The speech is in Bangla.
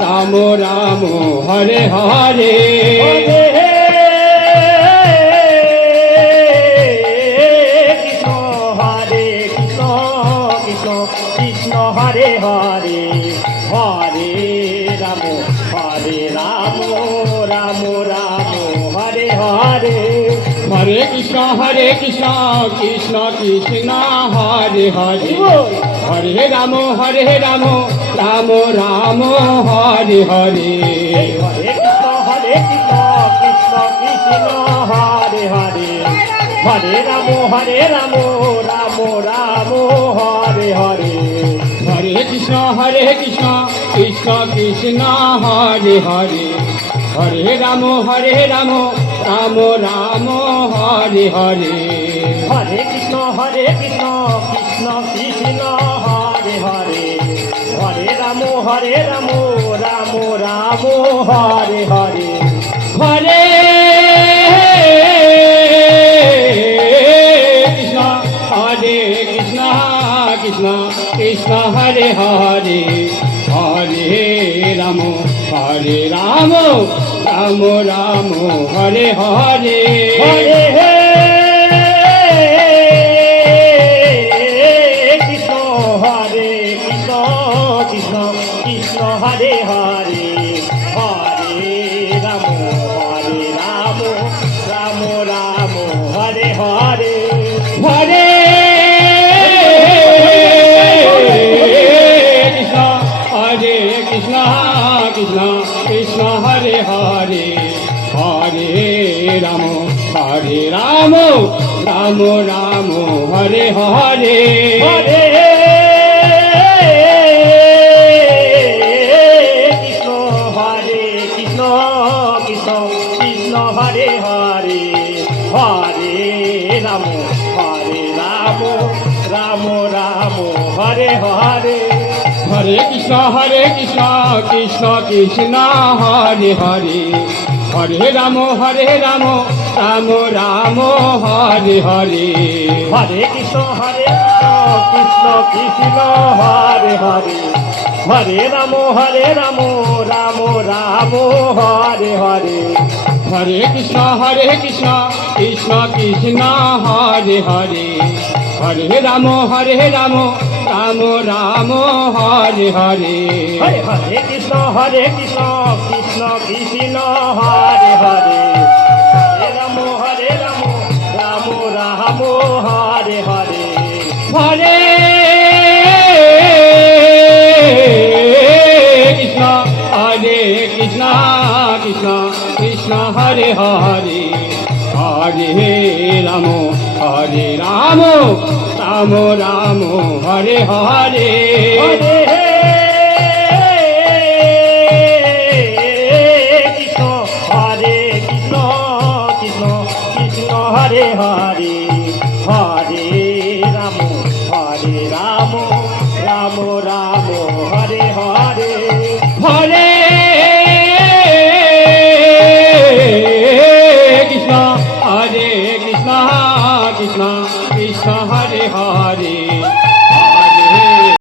রাম রাম হরে হরে কৃষ্ণ হরে কৃষ্ণ কৃষ্ণ কৃষ্ণ হরে হরে হরে রাম রাম রাম রাম হরে হরে হরে কৃষ্ণ কৃষ্ণ কৃষ্ণ হরে হরে হরে রাম রাম রাম হরে হরে হরে কৃষ্ণ কৃষ্ণ কৃষ্ণ হরে হরে হরে রাম রাম রাম হরে হরে হরে কৃষ্ণ কৃষ্ণ কৃষ্ণ হরে হরে হরে রাম রাম রাম হরে হরে হরে কৃষ্ণ কৃষ্ণ কৃষ্ণ হরে হরে হরে রাম রাম রাম হরে হরে হরে কৃষ্ণ কৃষ্ণ কৃষ্ণ হরে হরে হরে রাম রাম রাম হরে হরে হরে কৃষ্ণ কৃষ্ণ কৃষ্ণ কৃষ্ণ হরে হরে হরে রাম রাম রাম হরে হরে হরে কৃষ্ণ কৃষ্ণ কৃষ্ণ হরে হরে হরে রাম রাম রাম হরে হরে হরে কৃষ্ণ কৃষ্ণ কৃষ্ণ কৃষ্ণ হরে হরে হরে রাম রাম রাম হরে হরে হরে কৃষ্ণ কৃষ্ণ কৃষ্ণ হরে হরে হরে রাম রাম রাম হরে হরে হরে কৃষ্ণ কৃষ্ণ কৃষ্ণ হরে হরে হরে রাম রাম রাম হরে হরে হরে কৃষ্ণ কৃষ্ণ কৃষ্ণ হরে হরে হরে রাম রাম রাম হরে হরে হরে হরে কৃষ্ণ কৃষ্ণ কৃষ্ণ হরে হরে হরে রাম রাম রাম হরে হরে হরে কৃষ্ণ কৃষ্ণ কৃষ্ণ হরে হরে হরে রাম রাম রাম হরে হরে হরে কৃষ্ণ কৃষ্ণ কৃষ্ণ কৃষ্ণ হরে হরে হরে রাম রাম রাম হরে হরে